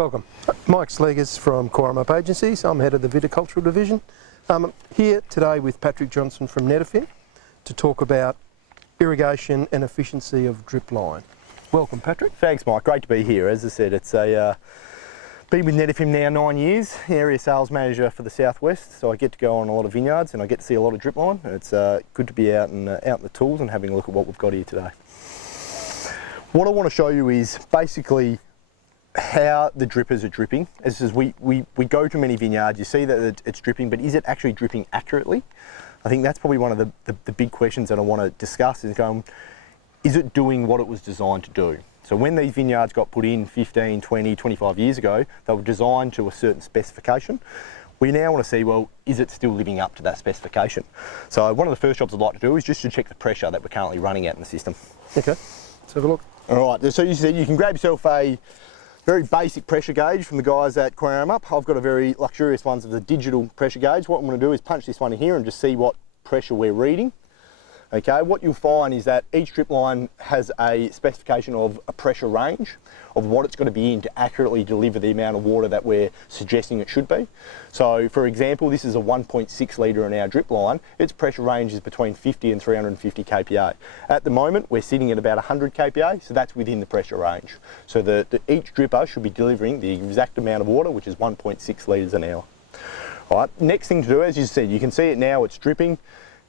Welcome. Mike Sleegers from Cowaramup Agencies. I'm head of the Viticulture division. I'm here today with Patrick Johnson from Netafim to talk about irrigation and efficiency of drip line. Welcome, Patrick. Thanks, Mike. Great to be here. As I said, it's been with Netafim now 9 years, area sales manager for the southwest. So I get to go on a lot of vineyards and I get to see a lot of drip line. It's good to be out in the tools and having a look at what we've got here today. What I want to show you is basically how the drippers are dripping. As we go to many vineyards, you see that it's dripping, but is it actually dripping accurately? I think that's probably one of the big questions that I want to discuss is is it doing what it was designed to do? So when these vineyards got put in 15, 20, 25 years ago, they were designed to a certain specification. We now want to see, well, is it still living up to that specification? So one of the first jobs I'd like to do is just to check the pressure that we're currently running at in the system. Okay, let's have a look. All right, so you said you can grab yourself a very basic pressure gauge from the guys at Cowaramup. I've got a very luxurious ones of the digital pressure gauge. What I'm going to do is punch this one in here and just see what pressure we're reading. Okay, what you'll find is that each drip line has a specification of a pressure range of what it's going to be in to accurately deliver the amount of water that we're suggesting it should be. So for example, this is a 1.6 litre an hour drip line. Its pressure range is between 50 and 350 kPa. At the moment, we're sitting at about 100 kPa, so that's within the pressure range. So each dripper should be delivering the exact amount of water, which is 1.6 litres an hour. All right, next thing to do, as you said, you can see it now, it's dripping.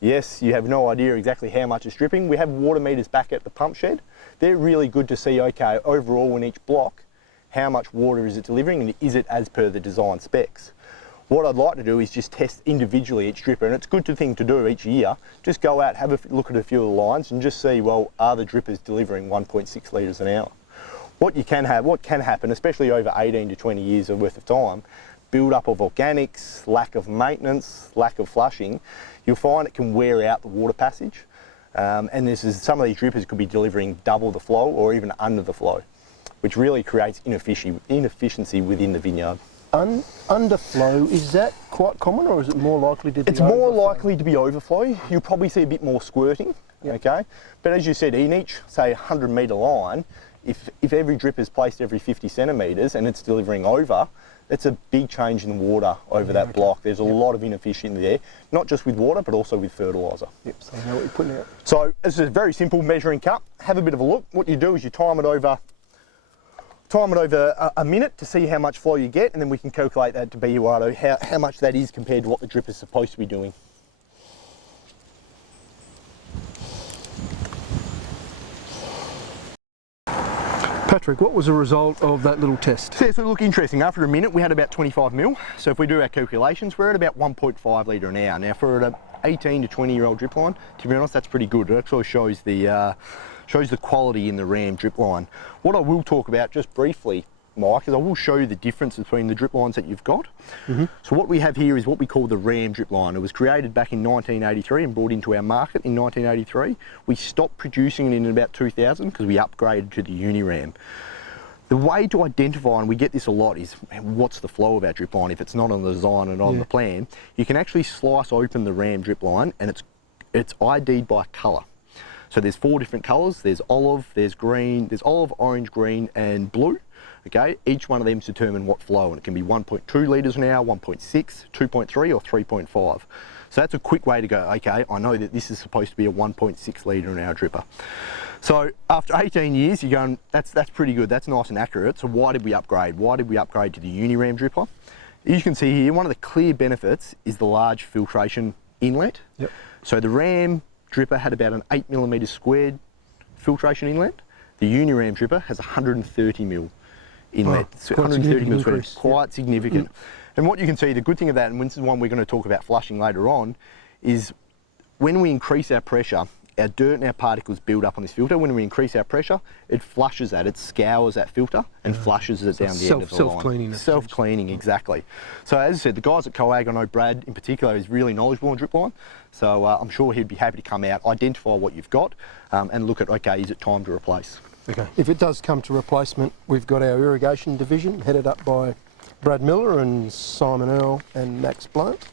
Yes, you have no idea exactly how much it's dripping. We have water meters back at the pump shed. They're really good to see, okay, overall in each block, how much water is it delivering and is it as per the design specs? What I'd like to do is just test individually each dripper, and it's a good thing to do each year. Just go out, have a look at a few of the lines and just see, well, are the drippers delivering 1.6 litres an hour? What can happen, especially over 18 to 20 years worth of time, build up of organics, lack of maintenance, lack of flushing, you'll find it can wear out the water passage. And some of these drippers could be delivering double the flow or even under the flow, which really creates inefficiency within the vineyard. Underflow, is that quite common or is it more likely to be It's more likely to be overflow. You'll probably see a bit more squirting, okay? But as you said, in each, say, 100 metre line, if every drip is placed every 50 centimetres and it's delivering over, it's a big change in water over that block. There's a lot of inefficiency there, not just with water, but also with fertiliser. Yep, so you know what you're putting out. So this is a very simple measuring cup. Have a bit of a look. What you do is you time it over a minute to see how much flow you get, and then we can calculate that to be how much that is compared to what the drip is supposed to be doing. Patrick, what was the result of that little test? So look, interesting. After a minute, we had about 25 mil. So if we do our calculations, we're at about 1.5 litre an hour. Now for an 18 to 20-year-old drip line, to be honest, that's pretty good. It actually shows the quality in the RAM drip line. What I will talk about just briefly, Mike, is I will show you the difference between the drip lines that you've got. So what we have here is what we call the RAM drip line. It was created back in 1983 and brought into our market in 1983. We stopped producing it in about 2000 because we upgraded to the Uni-Ram. The way to identify, and we get this a lot, is what's the flow of our drip line if it's not on the design and on the plan. You can actually slice open the RAM drip line and it's ID'd by colour. So there's 4 different colours. There's olive, there's green, there's olive, orange, green and blue. Okay, each one of them determine what flow, and it can be 1.2 litres an hour, 1.6, 2.3 or 3.5. So that's a quick way to go, okay, I know that this is supposed to be a 1.6 litre an hour dripper. So after 18 years, you're going, that's pretty good, that's nice and accurate. So why did we upgrade? Why did we upgrade to the Uni-Ram dripper? As you can see here, one of the clear benefits is the large filtration inlet. Yep. So the Ram dripper had about an 8mm squared filtration inlet. The Uni-Ram dripper has 130 mil inlet, so 130 mil squared, quite significant. And what you can see, the good thing of that, and this is one we're going to talk about flushing later on, is when we increase our pressure, our dirt and our particles build up on this filter. When we increase our pressure, it flushes that, it scours that filter and flushes it down the end of the line. Self-cleaning. Self-cleaning, exactly. So as I said, the guys at Coag, I know Brad in particular is really knowledgeable on drip line, so I'm sure he'd be happy to come out, identify what you've got, and look at, okay, is it time to replace? Okay. If it does come to replacement, we've got our irrigation division headed up by Brad Miller and Simon Earl and Max Blunt.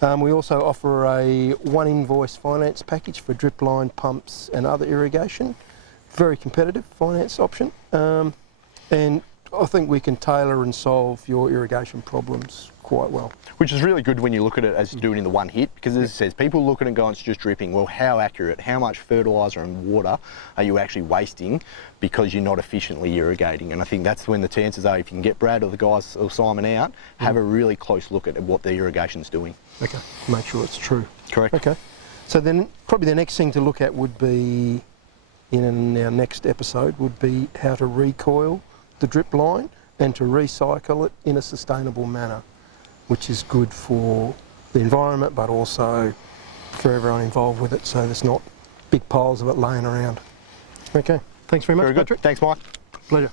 We also offer a one invoice finance package for drip line, pumps and other irrigation. Very competitive finance option. And I think we can tailor and solve your irrigation problems quite well. Which is really good when you look at it as doing in the one hit, because as it says, people look at it and go, it's just dripping. Well, how accurate, how much fertiliser and water are you actually wasting because you're not efficiently irrigating? And I think that's when the chances are, if you can get Brad or the guys or Simon out, have a really close look at what their irrigation's doing. Okay, make sure it's true. Correct. Okay, so then probably the next thing to look at would be, in our next episode, would be how to recoil the drip line and to recycle it in a sustainable manner, which is good for the environment but also for everyone involved with it, so there's not big piles of it laying around. Okay, thanks very much, Very good. Patrick. Thanks, Mike. Pleasure.